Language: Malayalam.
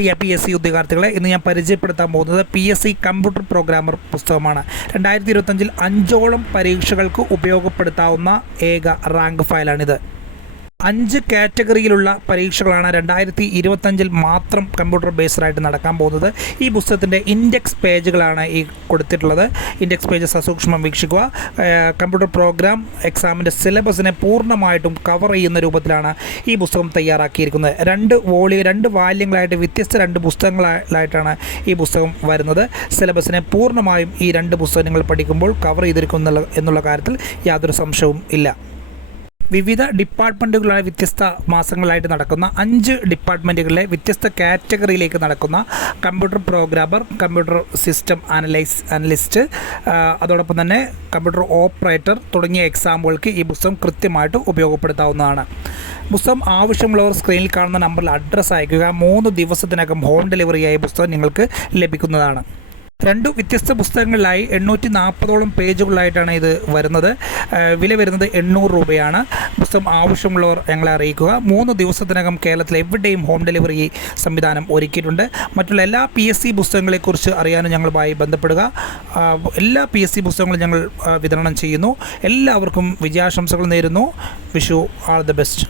പ്രിയ PSC ഉദ്യോഗാർത്ഥികളെ, ഇന്ന് ഞാൻ പരിചയപ്പെടുത്താൻ പോകുന്നത് PSC കമ്പ്യൂട്ടർ പ്രോഗ്രാമർ പുസ്തകമാണ്. 2025 5ഓളം പരീക്ഷകൾക്ക് ഉപയോഗപ്പെടുത്താവുന്ന ഏക റാങ്ക് ഫയലാണിത്. 5 കാറ്റഗറിയിലുള്ള പരീക്ഷകളാണ് 2025 മാത്രം കമ്പ്യൂട്ടർ ബേസ്ഡായിട്ട് നടക്കാൻ പോകുന്നത്. ഈ പുസ്തകത്തിൻ്റെ ഇൻഡെക്സ് പേജുകളാണ് ഈ കൊടുത്തിട്ടുള്ളത്. ഇൻഡെക്സ് പേജ് സസൂക്ഷ്മം വീക്ഷിക്കുക. കമ്പ്യൂട്ടർ പ്രോഗ്രാം എക്സാമിൻ്റെ സിലബസിനെ പൂർണ്ണമായിട്ടും കവർ ചെയ്യുന്ന രൂപത്തിലാണ് ഈ പുസ്തകം തയ്യാറാക്കിയിരിക്കുന്നത്. 2 വാല്യങ്ങളായിട്ട് വ്യത്യസ്ത 2 പുസ്തകങ്ങളായിട്ടാണ് ഈ പുസ്തകം വരുന്നത്. സിലബസിനെ പൂർണ്ണമായും ഈ 2 പുസ്തകം നിങ്ങൾ പഠിക്കുമ്പോൾ കവർ ചെയ്തിരിക്കുന്നു എന്നുള്ള കാര്യത്തിൽ യാതൊരു സംശയവും ഇല്ല. വിവിധ ഡിപ്പാർട്ട്മെൻറ്റുകളായ വ്യത്യസ്ത മാസങ്ങളായിട്ട് നടക്കുന്ന 5 ഡിപ്പാർട്ട്മെൻറ്റുകളിലെ വ്യത്യസ്ത കാറ്റഗറിയിലേക്ക് നടക്കുന്ന computer programmer, computer system analyst, അതോടൊപ്പം തന്നെ കമ്പ്യൂട്ടർ ഓപ്പറേറ്റർ തുടങ്ങിയ എക്സാമുകൾക്ക് ഈ പുസ്തകം കൃത്യമായിട്ട് ഉപയോഗപ്പെടുത്താവുന്നതാണ്. പുസ്തകം ആവശ്യമുള്ളവർ സ്ക്രീനിൽ കാണുന്ന നമ്പറിൽ അഡ്രസ്സ് അയയ്ക്കുക. 3 ദിവസത്തിനകം ഹോം ഡെലിവറിയായി പുസ്തകം നിങ്ങൾക്ക് ലഭിക്കുന്നതാണ്. 2 വ്യത്യസ്ത പുസ്തകങ്ങളിലായി 840ഓളം പേജുകളായിട്ടാണ് ഇത് വരുന്നത്. വില വരുന്നത് 800 രൂപയാണ്. പുസ്തകം ആവശ്യമുള്ളവർ ഞങ്ങളെ അറിയിക്കുക. 3 ദിവസത്തിനകം കേരളത്തിൽ എവിടെയും ഹോം ഡെലിവറി സംവിധാനം ഒരുക്കിയിട്ടുണ്ട്. മറ്റുള്ള എല്ലാ PSC പുസ്തകങ്ങളെക്കുറിച്ച് അറിയാനും ഞങ്ങളുമായി ബന്ധപ്പെടുക. എല്ലാ PSC പുസ്തകങ്ങളും ഞങ്ങൾ വിതരണം ചെയ്യുന്നു. എല്ലാവർക്കും വിജയാശംസകൾ നേരുന്നു. Wish you all the best.